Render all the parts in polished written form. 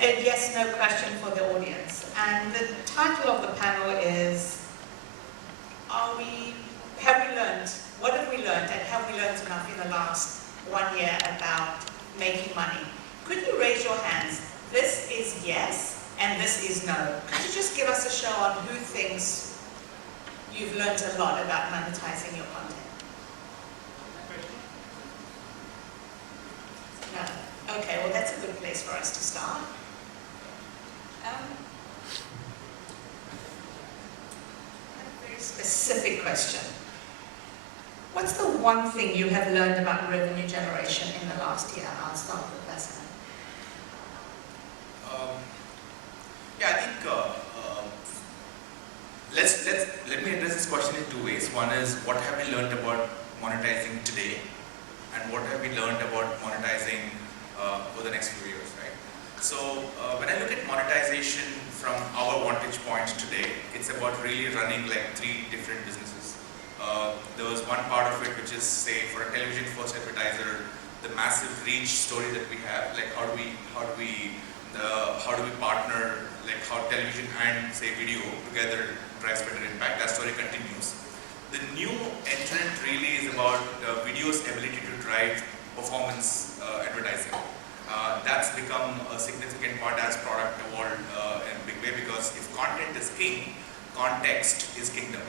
a yes/no question for the audience. And the title of the panel is, have we learned, what have we learned, and have we learned enough in the last 1 year about making money? Could you raise your hands? This is yes, and this is no. Could you just give us a show on who thinks you've learned a lot about monetizing your content? No. Okay, well that's a good place for us to start. A very specific question. What's the one thing you have learned about revenue generation in the last year? I'll start with Bhaskar. Yeah, I think let me address this question in two ways. One is, what have we learned about monetizing today, and what have we learned about monetizing over the next few years, right? So when I look at monetization from our vantage point today, it's about really running like 3 different businesses. There was one part of it which is, say, for a television first advertiser, the massive reach story that we have, like how do we partner, like how television and say video together drives better impact. That story continues. The new entrant really is about video's ability to drive performance advertising. That's become a significant part as product evolved in a big way, because if content is king, context is kingdom.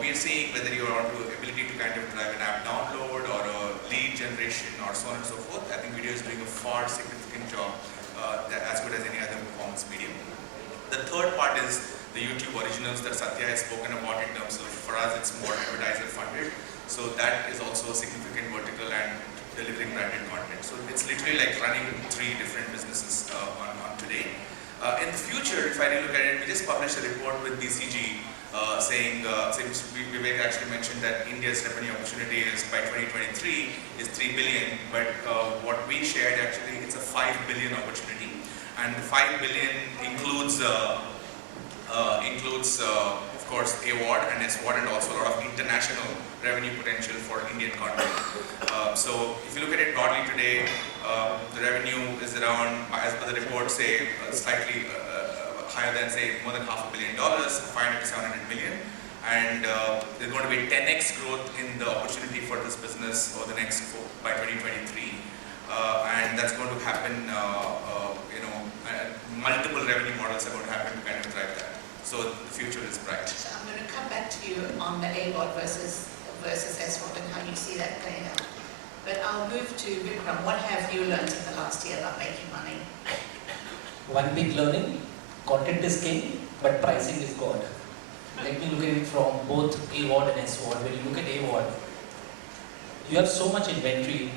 We are seeing whether you're on to ability to kind of drive an app download or a lead generation or so on and so forth. I think video is doing a far significant job, as good as any other performance medium. The third part is the YouTube originals that Satya has spoken about in terms of, for us, it's more advertiser funded. So that is also a significant vertical and delivering branded content. So it's literally like running 3 different businesses on today. In the future, if I look at it, we just published a report with BCG saying, Vivek actually mentioned that India's revenue opportunity is by 2023 is 3 billion, but what we shared actually, it's a 5 billion opportunity, and the 5 billion includes of course AVOD and SVOD, and also a lot of international revenue potential for Indian content. So if you look at it broadly today, the revenue is around, as per the report, say slightly higher than, say, more than $500 million, 500 to 700 million, and there's going to be 10x growth in the opportunity for this business over the next by 2023, and that's going to happen. Multiple revenue models are going to happen to kind of drive that. So the future is bright. So I'm going to come back to you on the AVOD versus SVOD and how you see that playing out. But I'll move to Vikram. What have you learned in the last year about making money? One big learning: content is king, but pricing is God. Let me look at it from both AVOD and SVOD. When you look at AVOD, you have so much inventory,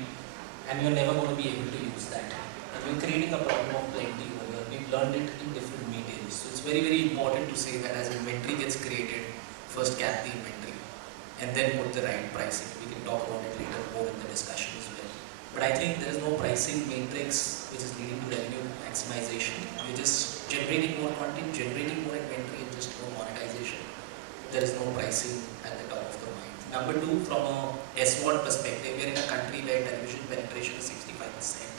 and you're never going to be able to use that. And you're creating a problem of plenty over here. We've learned it in different mediums. So it's very, very important to say that as inventory gets created, first cap the inventory, and then put the right pricing. We can talk about it later more in the discussion as well. But I think there is no pricing matrix which is leading to revenue maximization. You're just generating more content, generating more inventory, and just no monetization. There is no pricing at the top of the mind. Number 2, from a SVOD perspective, we are in a country where television penetration is 65%.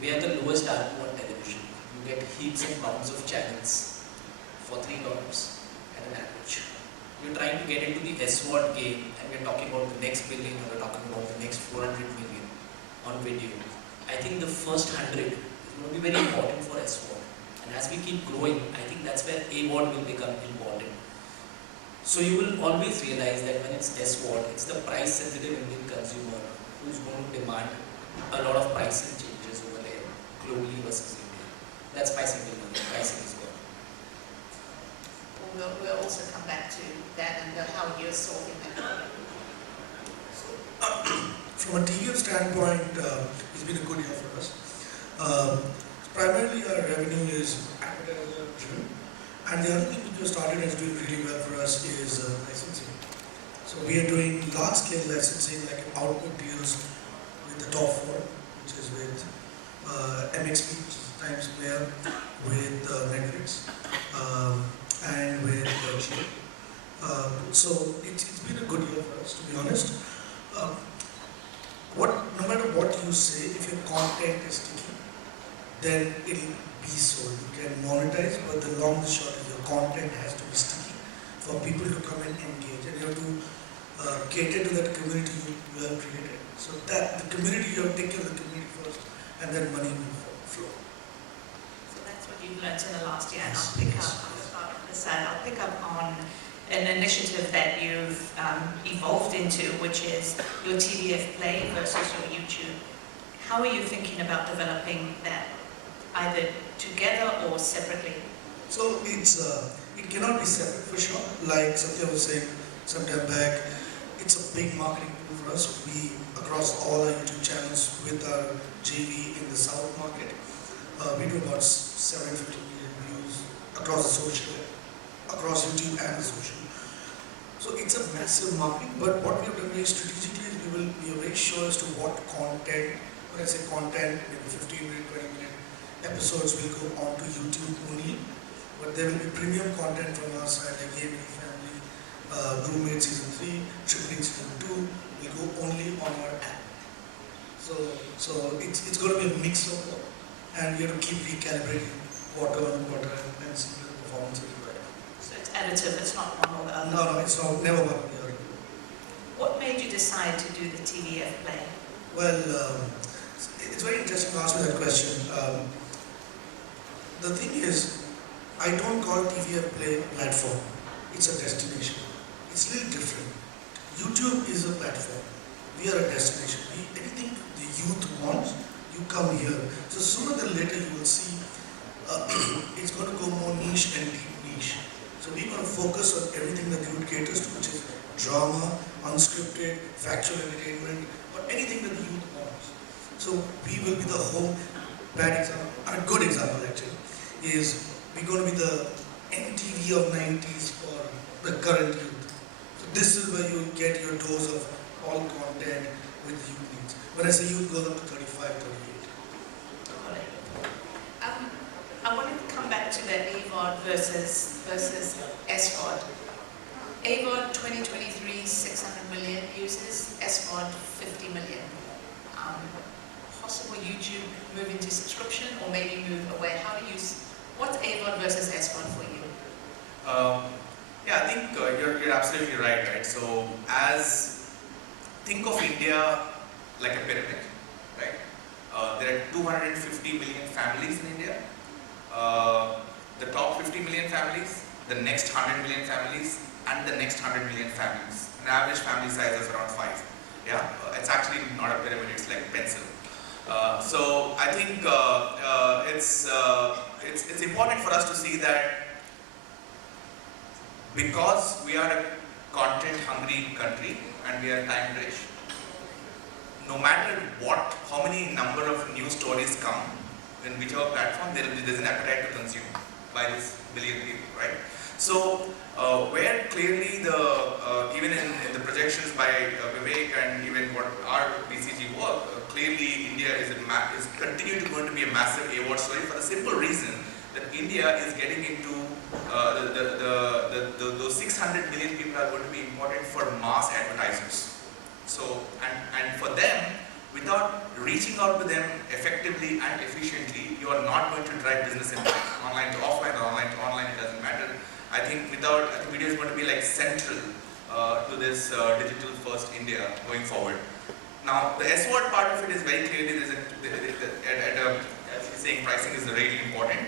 We are the lowest ARPU on television. You get heaps and pounds of channels for $3 at an average. You're trying to get into the SVOD game, and we're talking about the next billion, or we're talking about the next 400 million on video. I think the first 100 is going to be very important for SVOD. And as we keep growing, I think that's where AVOD will become important. So you will always realize that when it's SVOD, it's the price-sensitive Indian consumer who's going to demand a lot of pricing changes over there, globally versus India. That's my single one. Pricing is good. We'll also come back to that and how you're solving that problem. From a TF standpoint, it's been a good year for us. Primarily our revenue is advertiser driven, and the other thing which we started is doing really well for us is licensing. So we are doing large scale licensing, like output deals with the top 4, which is with MXP, which is Times Player, with Netflix, and with Jio. So it's been a good year for us, to be honest. No matter what you say, if your content is sticky, then it'll be sold. You can monetize, but the long and short is your content has to be sticky for people to come and engage, and you have to cater to that community you have created. So that the community, you have to take care of the community first, and then money will flow. So that's what you've learned in the last year, and I'll pick up on the side. I'll pick up on an initiative that you've evolved into, which is your TVF Play versus your YouTube. How are you thinking about developing that, either together or separately? So it cannot be separate for sure. Like Satya was saying some time back, it's a big marketing tool for us. We, across all our YouTube channels with our JV in the South market, we do about 750 million views across the social, across YouTube and the social. So it's a massive marketing, but what we have done very strategically is we are very sure as to what content, when I say content, maybe 15-minute, 20-minute episodes will go onto YouTube only, but there will be premium content from our side, like AVOD Family, Roommate Season 3, Tripling Season 2, will go only on our app. So it's going to be a mix of all, and we have to keep recalibrating quarter on quarter and see the performance is right. So it's additive, it's not one or the other? No, it's not, never one or the other. What made you decide to do the TVF Play? Well, it's very interesting to ask me that question. The thing is, I don't call TVF Play a platform. It's a destination. It's a little different. YouTube is a platform. We are a destination. Anything the youth wants, you come here. So sooner than later you will see it's going to go more niche and deep niche. So we're going to focus on everything that youth caters to, which is drama, unscripted, factual entertainment, or anything that the youth wants. So we will be the whole bad example, a good example actually, is we're going to be the MTV of 90s for the current youth. So this is where you get your dose of all content with youth needs. When I say youth, goes up to 35, 38. I wanted to come back to that AVOD versus SVOD. AVOD 2023, 600 million users, SVOD 50 million. Possible YouTube move into subscription or maybe move away? What's AVOD versus SVOD for you? Yeah, I think you're absolutely right? So think of India like a pyramid, right? There are 250 million families in India. The top 50 million families, the next 100 million families, and the next 100 million families. An average family size is around 5. Yeah, it's actually not a pyramid; it's like a pencil. So I think it's important for us to see that because we are a content-hungry country and we are time-rich, no matter how many number of news stories come in whichever platform, there's an appetite to consume by this billion people, right? So where clearly even in the projections by Vivek and even what our BCG work, clearly India is continuing to be a massive AVOD story for the simple reason that India is getting into those 600 million people are going to be important for mass advertisers. So and for them, without reaching out to them effectively and efficiently, you are not going to drive business impact. Online to offline or online to online, it doesn't matter. I think video is going to be like central to this digital first India going forward. Now the SVOD part of it is very clearly as he's saying, pricing is really important.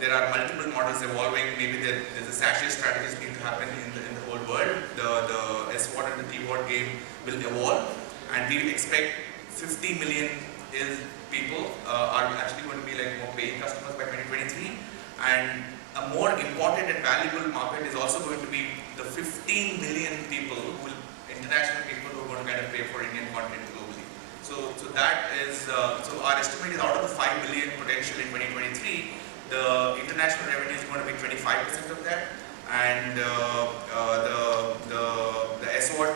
There are multiple models evolving. Maybe there's a sachet strategy going to happen in the whole world. The SVOD and the TVOD game will evolve, and we expect 50 million people are actually going to be like more paying customers by 2023, and a more important and valuable market is also going to be the 15 million international people who are going to kind of pay for Indian content globally. So that is, so our estimate is out of the 5 billion potential in 2023, the international revenue is going to be 25% of that, and the SVOD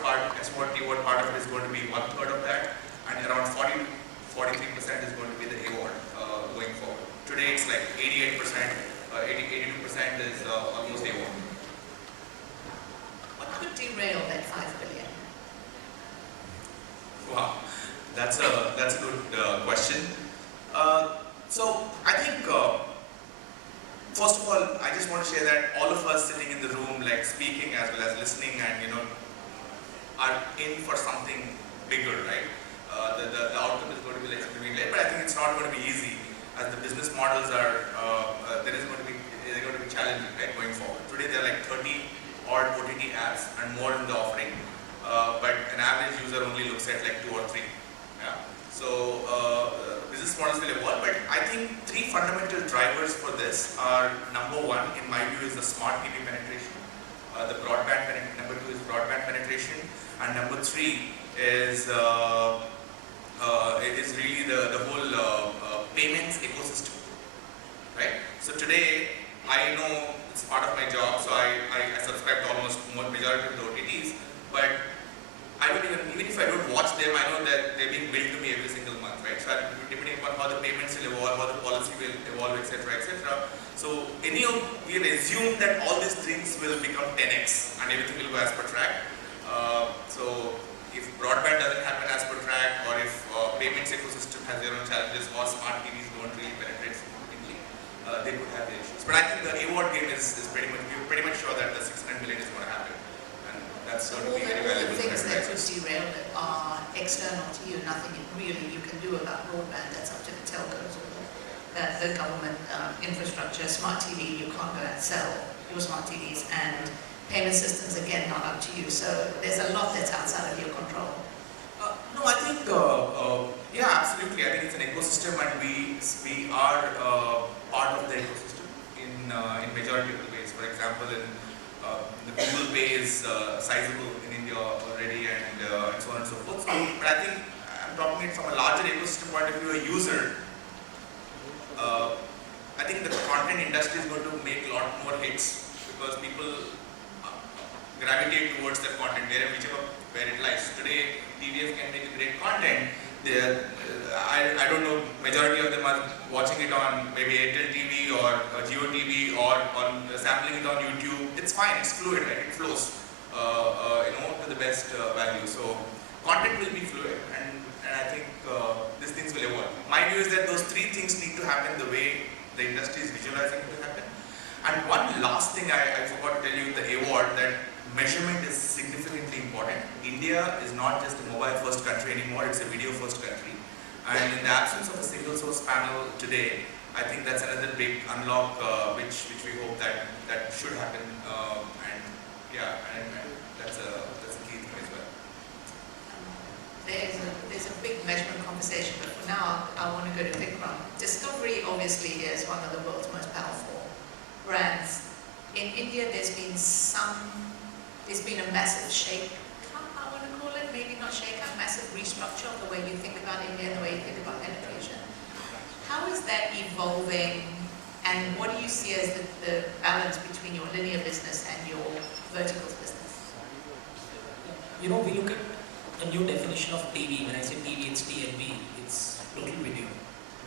TVOD part of it is going to be 1/3 of that, and around 40 to 43% is going to be the AVOD going forward. Today it's like 88%, 82% is almost AVOD. What could derail that 5 billion? Wow, that's a good question. So like 2 or 3. Yeah. So business models will evolve, but I think 3 fundamental drivers for this are: number 1, in my view, is the smart TV penetration. Number 2 is broadband penetration, and number 3 is really the whole payments ecosystem. Right? So today, I know it's part of my job, so I subscribe to almost majority of the OTTs, but I don't even if I don't watch them, I know that they're being billed to me every single month, right? So depending upon how the payments will evolve, how the policy will evolve, etc., etc. So we have assumed that all these things will become 10x and everything will go as per track. So if broadband doesn't happen as per track, or if payments ecosystem has their own challenges, or smart TVs don't really penetrate significantly, they could have their issues. But I think the AVOD game is we're pretty much sure that the 600 million is going to happen, and that's going to be very valuable. The things that could derail it are external to you. Nothing really you can do about broadband. That's up to the telcos or the government infrastructure. Smart TV, you can't go and sell your smart TVs, and payment systems, again, not up to you. So there's a lot that's outside of your control. No, I think, yeah, absolutely. I think it's an ecosystem, and we are part of the ecosystem in majority of the ways. For example, the Google Pay is sizable in India already, and so on and so forth. So, but I think I'm talking it from a larger ecosystem point of view, a user. I think the content industry is going to make a lot more hits because people gravitate towards the content where it lies. Today, TVF can make a great content. I don't know, majority of them are watching it on maybe Airtel TV or Jio TV, or on sampling it on YouTube. It's fine, it's fluid, right? It flows, to the best value. So content will be fluid, and I think these things will evolve. My view is that those 3 things need to happen the way the industry is visualizing it to happen. And one last thing I forgot to tell you, the AVOD, that measurement is significantly important. India is not just a mobile first country anymore, it's a video first country. And in the absence of a single source panel today, I think that's another big unlock which we hope that should happen. And that's a key thing as well. There's a big measurement conversation, but for now I want to go to Vikram. Discovery obviously is one of the world's most powerful brands. In India there's been a massive shake-up, I want to call it, maybe not shake-up, massive restructure of the way you think about India and the way you think about penetration. How is that evolving, and what do you see as the balance between your linear business and your verticals business? We look at a new definition of TV. When I say TV, it's TLV, it's total video.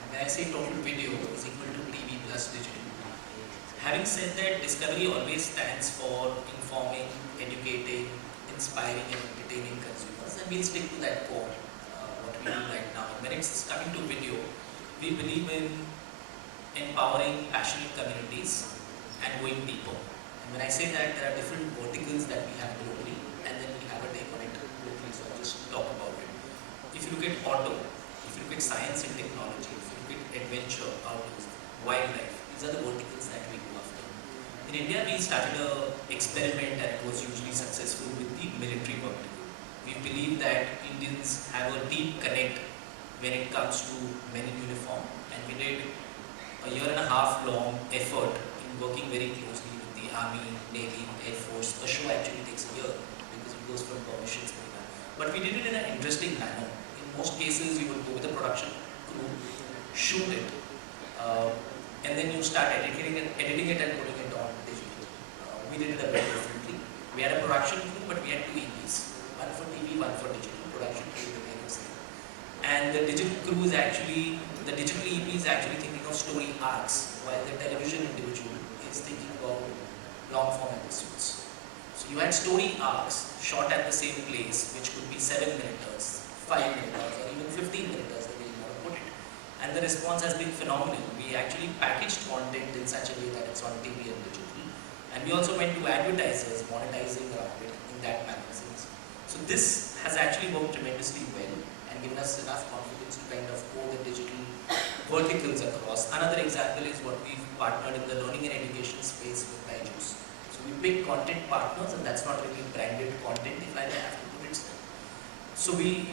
When I say total video, is equal to TV plus digital. Having said that, Discovery always stands for informing, educating, inspiring and entertaining consumers, and we'll stick to that core, what we do right now. When it's coming to video, we believe in empowering passionate communities and going deeper. And when I say that, there are different verticals that we have globally, and then we have a take on it locally, so I'll just talk about it. If you look at auto, if you look at science and technology, if you look at adventure, outdoors, wildlife, these are the verticals that we go after. In India, we started an experiment, and it was hugely successful with the military vertical. We believe that Indians have a deep connect when it comes to men in uniform, and we did a 1.5 year long effort in working very closely with the Army, Navy, Air Force. A show actually takes a year because it goes from permissions. But we did it in an interesting manner. In most cases, you would go with a production crew, shoot it, and then you start editing it and putting it on digital. We did it a bit differently. We had a production crew, but we had 2 EPs, one for TV, one for digital. Production crew remained the same. And the digital crew is actually, the digital EP is actually thinking of story arcs, while the television individual is thinking about long form episodes. So you had story arcs shot at the same place, which could be 7 minutes, 5 minutes, or even 15 minutes, the way you want to put it. And the response has been phenomenal. We actually packaged content in such a way that it's on TV and digital. And we also went to advertisers, monetizing around it in that manner. So this has actually worked tremendously well and given us enough confidence to kind of go the digital verticals across. Another example is what we've partnered in the learning and education space with Byju's. So we pick content partners, and that's not really branded content, if I have to put it so. So So we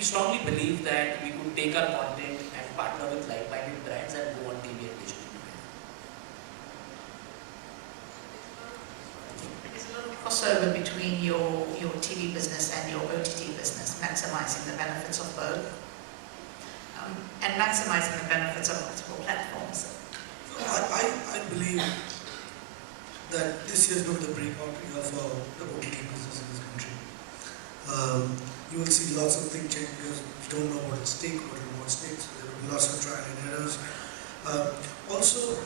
strongly believe that we could take our content and partner with like-minded brands and go on TV and digital together. There's a little crossover between your TV business and your OTT business, maximizing the benefits of both, and maximizing the benefits of multiple platforms. I believe that this year is going to be the breakout year of the OTT business in this country. You will see lots of things change because you don't know what is stake, what is not stake, so there will be lots of trial and errors. Also,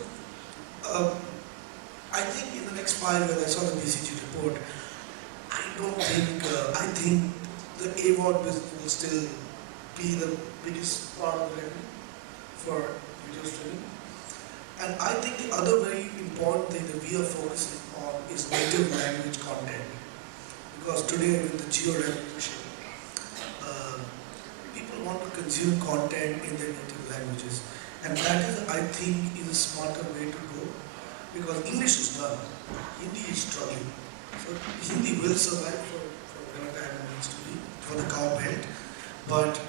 I think in the next 5 years, I saw the BCG report, I think the AVOD business will still be the biggest part of the revenue for video streaming. And I think the other very important thing that we are focusing on is native language content. Because today with the geo-revolution, people want to consume content in their native languages. And that is, I think, is a smarter way to go. Because English is done, Hindi is struggling. So Hindi will survive for whatever time it needs to be, for the cow belt. But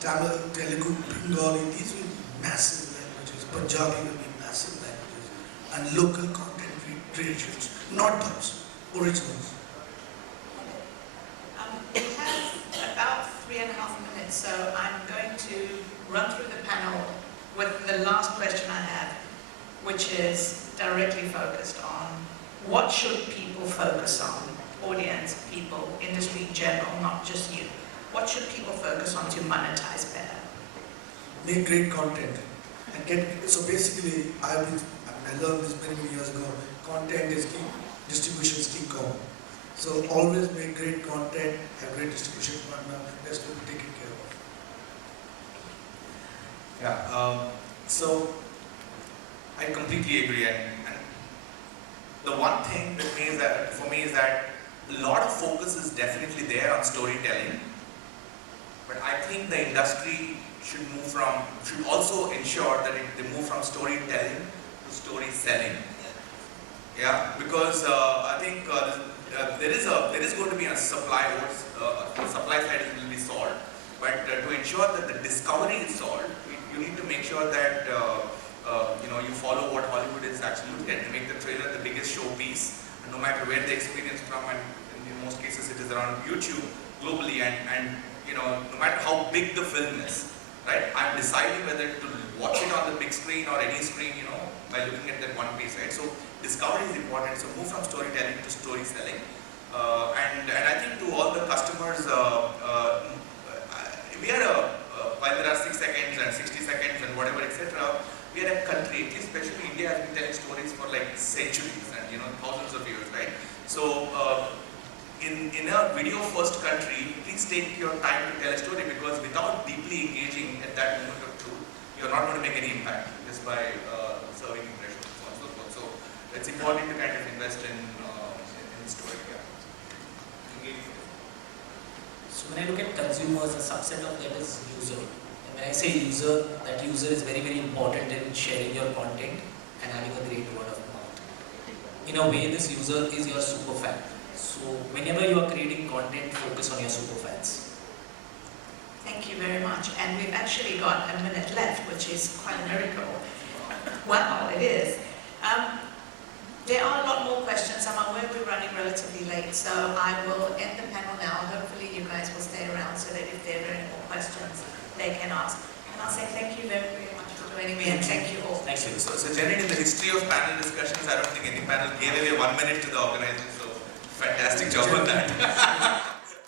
Tamil, Telugu, Bengali, these will be massive languages. Punjabi will be massive languages. And local content creations, not dubs, originals. We have about 3.5 minutes, so I'm going to run through the panel with the last question I have, which is directly focused on what should people focus on? Audience, people, industry in general, not just you. What should people focus on to monetize better? Make great content. And so basically, I learned this many years ago, content is king, distribution is king kong. So always make great content, have great distribution partner, that's to be taken care of. Yeah, so I completely agree, and the one thing that for me is that a lot of focus is definitely there on storytelling, but I think the industry should also ensure that they move from storytelling to story selling. Yeah, because I think there is going to be a supply wars. The supply side will be solved, but to ensure that the discovery is solved, you need to make sure that you follow what Hollywood is actually looking at. To make the trailer the biggest showpiece, and no matter where the experience from, and in most cases it is around YouTube globally, and no matter how big the film is, right? I'm deciding whether to watch it on the big screen or any screen, by looking at that one piece, right? So discovery is important. So move from storytelling to story selling, and I think to all the customers, we are while there are 6 seconds and 60 seconds and whatever, etc. We are a country, especially India, has been telling stories for like centuries and thousands of years, right? So in a video-first country, please take your time to tell a story, because without deeply engaging at that moment of truth, you're not going to make any impact just by serving impressions and so on and so forth. So it's important to kind of invest in story. Yeah. So when I look at consumers, a subset of that is user. And when I say user, that user is very, very important in sharing your content and having a great word of mouth. In a way, this user is your super fan. So whenever you are creating content, focus on your super fans. Thank you very much. And we've actually got a minute left, which is quite a miracle. Wow, it is. There are a lot more questions. I'm aware we're running relatively late, so I will end the panel now. Hopefully you guys will stay around so that if there are any more questions, they can ask. And I'll say thank you very, very much for joining me, and thank you all. Thank you. So Janine, in the history of panel discussions, I don't think any panel gave away 1 minute to the organizer, so fantastic job on that.